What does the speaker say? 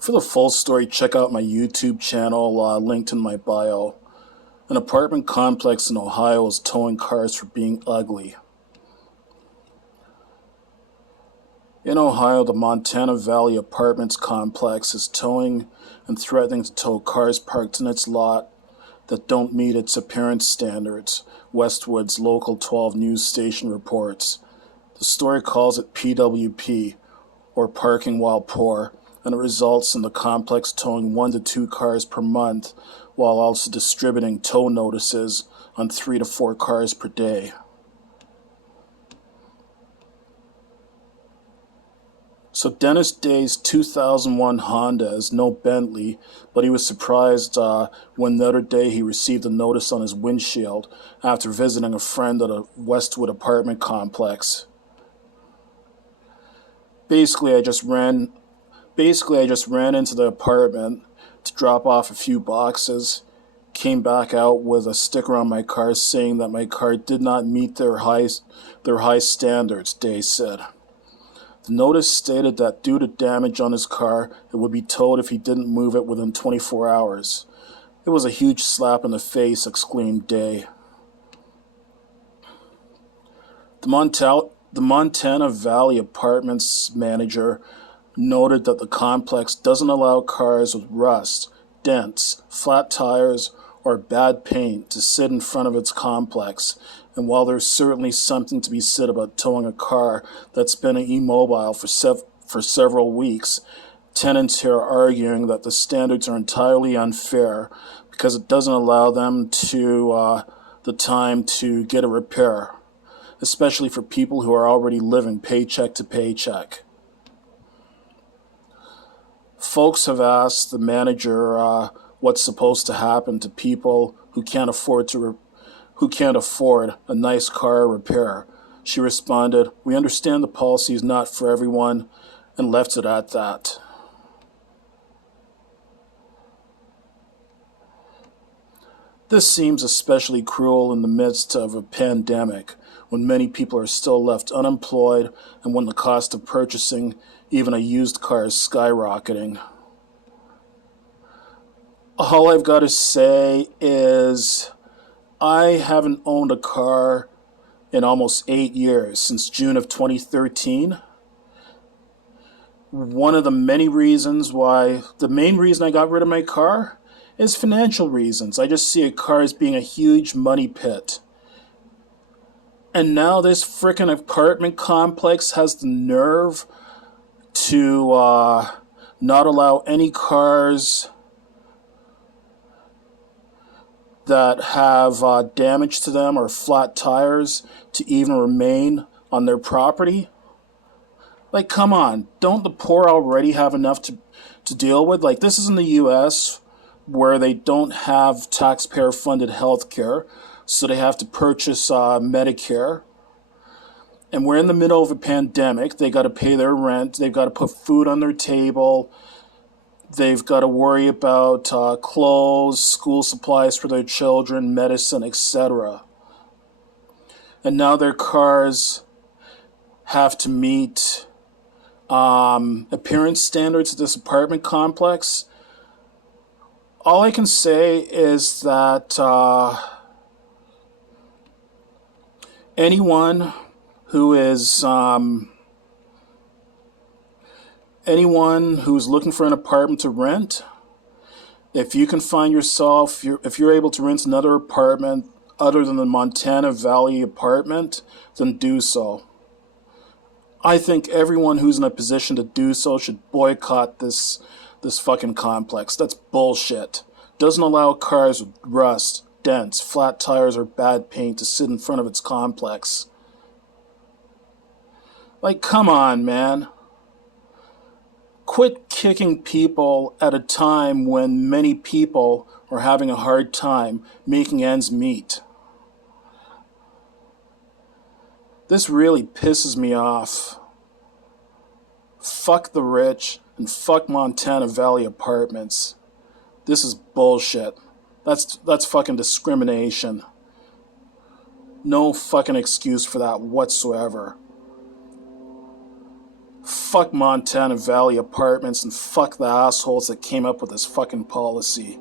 For the full story, check out my YouTube channel linked in my bio. An apartment complex in Ohio is towing cars for being ugly. In Ohio, the Montana Valley Apartments complex is towing and threatening to tow cars parked in its lot that don't meet its appearance standards, Westwood's Local 12 news station reports. The story calls it PWP, or parking while poor, and it results in the complex towing 1 to 2 cars per month while also distributing tow notices on 3 to 4 cars per day. So Dennis Day's 2001 Honda is no Bentley, but he was surprised when the other day he received a notice on his windshield after visiting a friend at a Westwood apartment complex. Basically, I just ran into the apartment to drop off a few boxes, came back out with a sticker on my car saying that my car did not meet their high standards, Day said. The notice stated that due to damage on his car, it would be towed if he didn't move it within 24 hours. It was a huge slap in the face, exclaimed Day. The Montana Valley Apartments manager noted that the complex doesn't allow cars with rust, dents, flat tires, or bad paint to sit in front of its complex, and while there's certainly something to be said about towing a car that's been immobile for several weeks, tenants here are arguing that the standards are entirely unfair because it doesn't allow them the time to get a repair, especially for people who are already living paycheck to paycheck. Folks have asked the manager what's supposed to happen to people who can't afford a nice car repair. She responded, "We understand the policy is not for everyone," and left it at that. This seems especially cruel in the midst of a pandemic, when many people are still left unemployed and when the cost of purchasing even a used car is skyrocketing. All I've got to say is I haven't owned a car in almost 8 years, since June of 2013. The main reason I got rid of my car is financial reasons. I just see a car as being a huge money pit. And now this frickin' apartment complex has the nerve to not allow any cars that have damage to them or flat tires to even remain on their property. Like, come on, don't the poor already have enough to deal with? Like, this is in the US where they don't have taxpayer-funded health care, so they have to purchase Medicare. And we're in the middle of a pandemic. They got to pay their rent. They've got to put food on their table. They've got to worry about clothes, school supplies for their children, medicine, etc. And now their cars have to meet appearance standards at this apartment complex. All I can say is that anyone who's looking for an apartment to rent, if you can find yourself, if you're able to rent another apartment other than the Montana Valley apartment, then do so. I think everyone who's in a position to do so should boycott this fucking complex. That's bullshit. Doesn't allow cars with rust, dents, flat tires, or bad paint to sit in front of its complex. Like, come on, man. Quit kicking people at a time when many people are having a hard time making ends meet. This really pisses me off. Fuck the rich and fuck Montana Valley Apartments. This is bullshit. That's fucking discrimination. No fucking excuse for that whatsoever. Fuck Montana Valley Apartments and fuck the assholes that came up with this fucking policy.